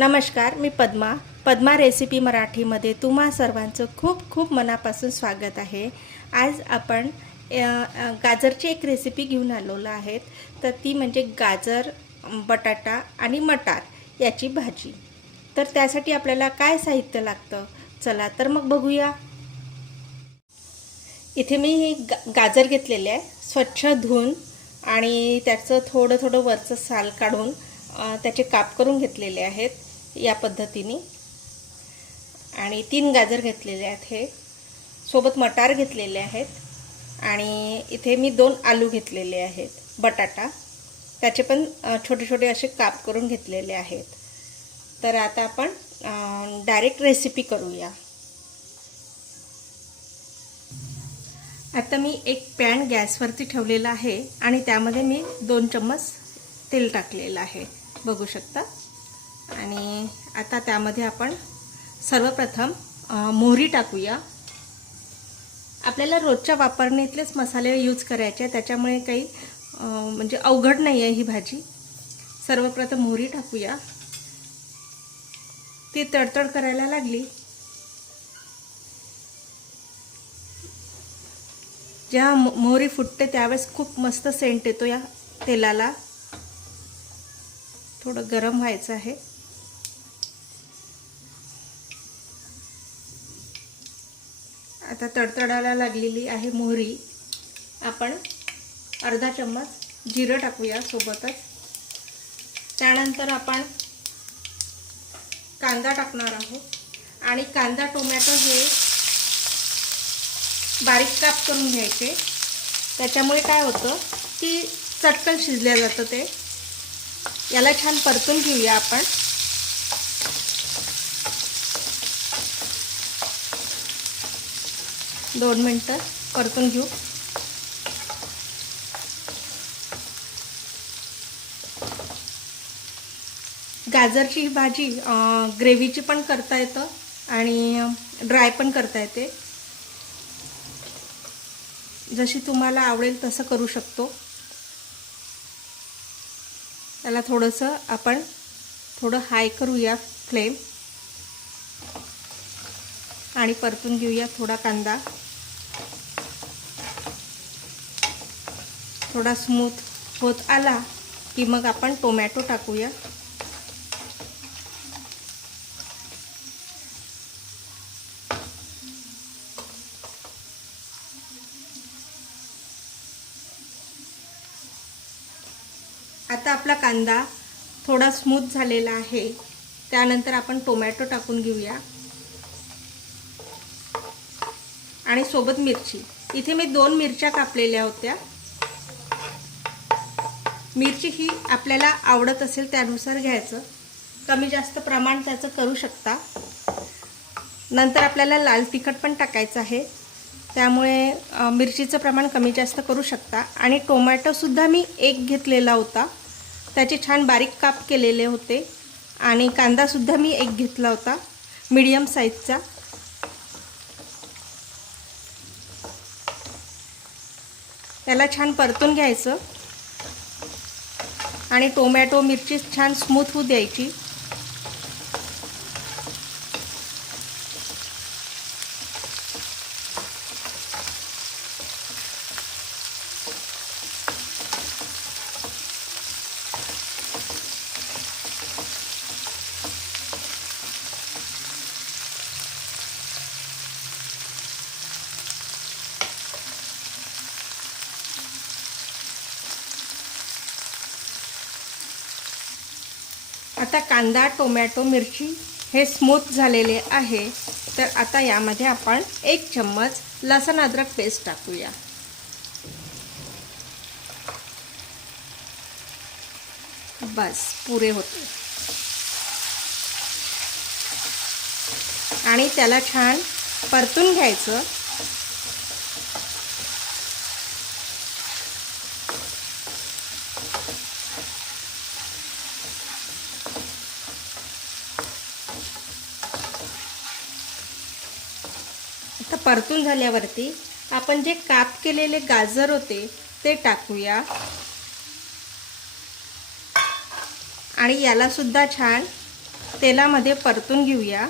नमस्कार, मी पद्मा रेसिपी मराठीमध्ये तुम्हा सर्वांचं खूप खूप मनापासून स्वागत आहे। आज आपण गाजरची एक रेसिपी घेऊन आलेलो आहेत। तर ती म्हणजे गाजर, बटाटा आणि मटार याची भाजी। तर त्यासाठी आपल्याला काय साहित्य लागतं चला तर मग बघूया। इथे मी ही गाजर घेतलेले आहे, स्वच्छ धुवून आणि त्याचं थोडं वरचं साल काढून त्याचे काप करून घेतलेले आहेत या पद्धतीने। आणि 3 गाजर घेतलेले आहेत, हे सोबत मटार घेतलेले आहेत आणि इथे मी 2 आलू घेतलेले आहेत, बटाटा त्याचे पण छोटे छोटे असे काप करून घेतलेले आहेत। तर आता आपण डायरेक्ट रेसिपी करूया। आता मी एक पॅन गॅसवरती ठेवलेला आहे आणि त्यामध्ये मी 2 चम्मच तेल टाकलेलं आहे, बघू शकता। आणि आता त्यामध्ये आपण सर्वप्रथम मोहरी टाकूया। आपल्याला रोजच्या वापरणीतलेच मसाले यूज करायचे, त्याच्यामुळे काही म्हणजे अवघड नाही आहे ही भाजी। सर्वप्रथम मोहरी टाकूया, ती तडतड करायला लागली जेव्हा मोहरी फुटते त्यावेळेस खूप मस्त सेंट येतो या तेलाला। थोडं गरम व्हायचं आहे। आता तडतडायला लागलेली आहे मोहरी, आपण अर्धा चम्मच जिरं टाकूया सोबतच। त्यानंतर आपण कांदा टाकणार आहोत आणि कांदा टोमॅटो हे बारीक काप करून घ्यायचे, त्याच्यामुळे काय होतं की चटकन शिजल्या जातं ते। याला छान परतून घेऊया आपण। दोन मिनिटं परतून घेऊ। गाजरची भाजी ग्रेव्हीची पण करता येतं आणि ड्राय पण करता येते, जशी तुम्हाला आवडेल तसं करू शकतो। त्याला थोडंसं आपण हाय करूया फ्लेम आणि परतून घेऊया थोडा कांदा। थोडा स्मूथ होत आला की मग आपण टोमॅटो टाकूया। आता आपला कांदा थोडा स्मूथ झालेला आहे, त्यानंतर आपण टोमॅटो टाकून घेऊया आणि सोबत मिरची। इथे मी 2 मिरच्या कापलेल्या होत्या। मिरची ही आपल्याला आवडत असेल त्यानुसार घ्यायचं, कमी जास्त प्रमाण त्याचं करू शकता। नंतर आपल्याला लाल तिखट पण टाकायचं आहे, त्यामुळे मिरचीचं प्रमाण कमी जास्त करू शकता। आणि टोमॅटो सुद्धा मी 1 घेतलेला होता, त्याचे छान बारीक काप केलेले होते। आणि कांदा सुद्धा मी 1 घेतला होता, मीडियम साईजचा। त्याला छान परतून घ्यायचं आणि टोमॅटो मिरची छान स्मूथ होऊ द्यायची। आता कांदा, टोमॅटो, मिरची हे स्मूथ झालेले आहे। तर आता यामध्ये आपण 1 चम्मच लसूण अद्रक पेस्ट टाकूया। बस पुरे होते आणि त्याला छान परतून घ्यायचं। आता परतून झाल्यावरती आपण जे काप केलेले गाजर होते ते टाकूया आणि याला सुद्धा छान तेलामध्ये परतून घेऊया.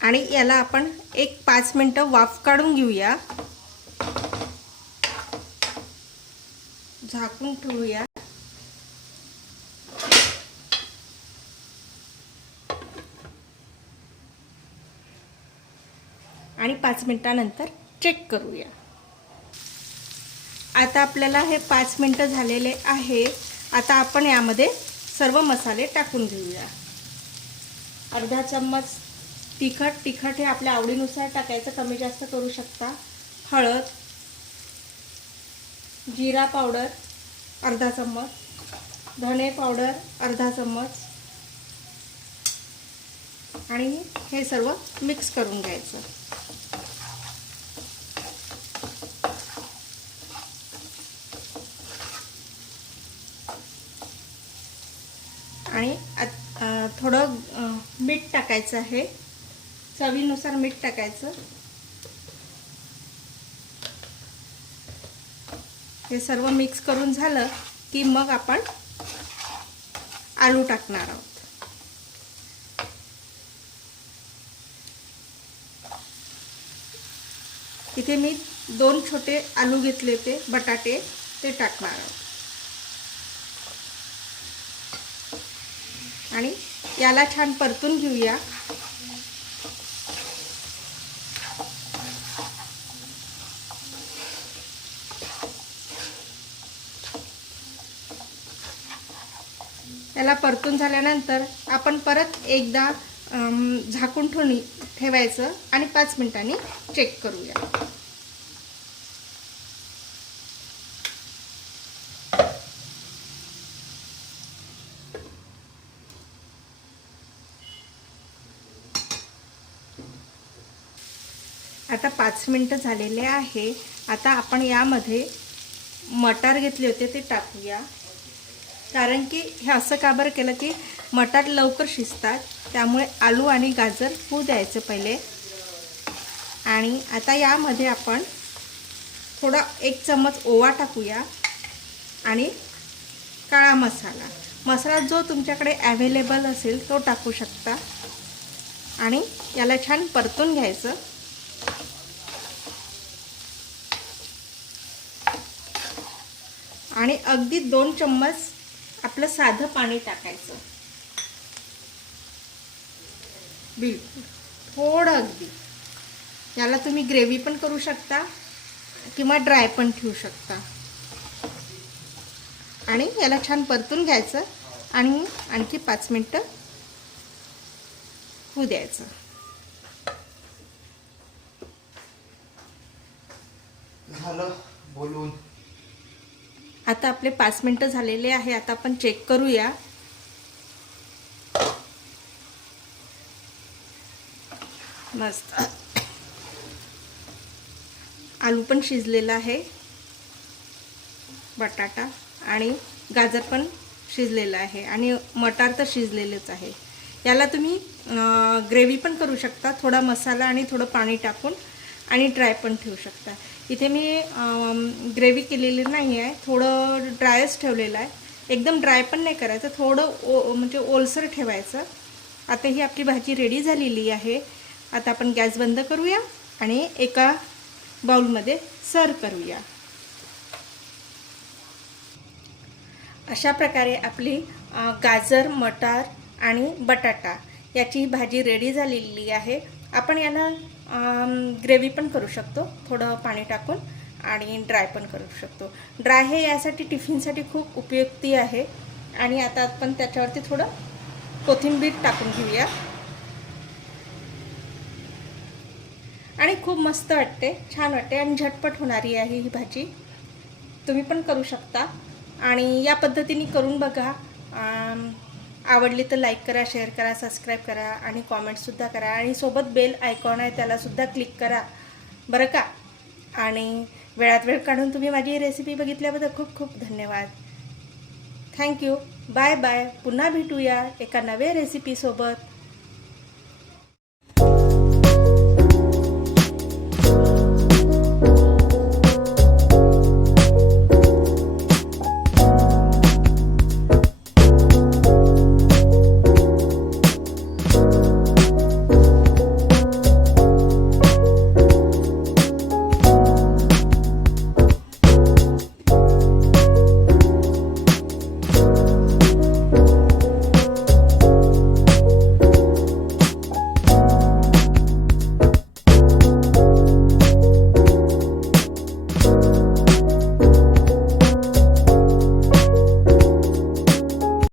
आणि याला आपण एक 5 मिनिटं वाफ काढून घेऊया. झाकून ठेवूया. आणि 5 मिनिटानंतर चेक करूया. आता आपल्याला हे 5 मिनिटं झालेले आहे. आता आपण यामध्ये सर्व मसाले टाकून घेऊया. अर्धा चम्मच तिखट हे आपल्या आवडीनुसार टाकायचं, कमी जास्त करू शकता. हळद, जिरा पावडर अर्धा चम्मच, धणे पावडर अर्धा चम्मच आणि हे सर्व मिक्स करून घ्यायचं. आणि थोडं मीठ टाकायचं आहे, चवीनुसार मीठ टाकायचं. हे सर्व मिक्स करून झालं की मग आपण आलू टाकणार आहोत. इथे मी 2 छोटे आलू घेतले होते, बटाटे, ते टाकणार आहोत. आणि याला छान परतून घेऊया. याला परतून झाल्यानंतर आपण परत एकदा झाकून ठेवायचं आणि 5 मिनिटांनी चेक करूया. आता 5 मिनिटं झालेले आहे. आता आपण यामध्ये मटार घेतले होते ते टाकूया. कारण की हे असं का बरं केलं की मटार लवकर शिजतात, त्यामुळे आलू आणि गाजर होऊ द्यायचं पहिले. आणि आता यामध्ये आपण थोडा 1 चम्मच ओवा टाकूया आणि काळा मसाला जो तुमच्याकडे अवेलेबल असेल तो टाकू शकता. आणि याला छान परतून घ्यायचं. आणि अगदी 2 चम्मच आपलं साधं पाणी टाकायचं, बिलकुल थोडं अगदी. याला तुम्ही ग्रेव्ही पण करू शकता किंवा ड्राय पण ठेवू शकता. आणि याला छान परतून घ्यायचं आणि आणखी 5 मिनिटं होऊ द्यायचं. झालं बोलून. आता आपले 5 मिनिटं झालेले आहे. आता आपण चेक करूया. मस्त आलू पण शिजलेला आहे, बटाटा आणि गाजर पण शिजलेलं आहे आणि मटार तर शिजलेलेच आहे. याला तुम्ही ग्रेव्ही पण करू शकता, थोडा मसाला आणि थोडं पाणी टाकून, आणि ड्राय पण ठेवू शकता. इथे मी ग्रेव्ही केलेली नाही आहे, थोडं ड्रायच ठेवलेलं आहे. एकदम ड्राय पण नाही करायचं, थोडं म्हणजे ओलसर ठेवायचं. आता ही आपली भाजी रेडी झालेली आहे. आता आपण गॅस बंद करूया आणि एका बाउलमध्ये सर्व करूया. अशा प्रकारे आपली गाजर, मटार आणि बटाटा याची भाजी रेडी झालेली आहे. आपण याला ग्रेव्ही पण करू शकतो, थोडं पाणी टाकून, आणि ड्राय पण करू शकतो. ड्राय हे यासाठी टिफिनसाठी खूप उपयुक्ती आहे. आणि आता आपण त्याच्यावरती थोडं कोथिंबीर टाकून घेऊया. आणि खूप मस्त वाटते, छान वाटते आणि झटपट होणारी आहे ही भाजी. तुम्ही पण करू शकता आणि या पद्धतीने करून बघा. आवडली तर लाईक करा, शेअर करा, सबस्क्राईब करा आणि कॉमेंटसुद्धा करा. आणि सोबत बेल आयकॉन आहे त्यालासुद्धा क्लिक करा बरं का. आणि वेळात वेळ काढून तुम्ही माझी रेसिपी बघितल्याबद्दल खूप खूप धन्यवाद. थँक्यू. Bye bye. पुन्हा भेटूया एका नव्या रेसिपीसोबत.